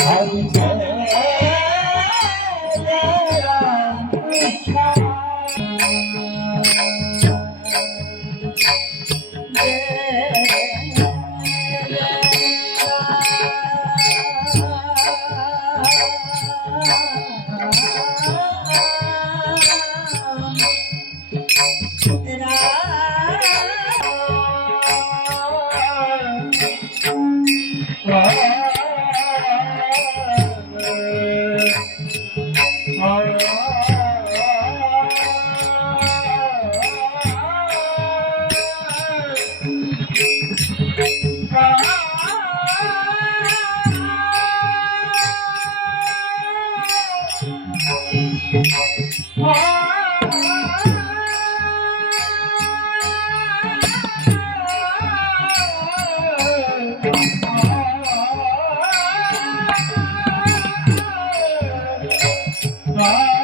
Yeah. Oh Bye.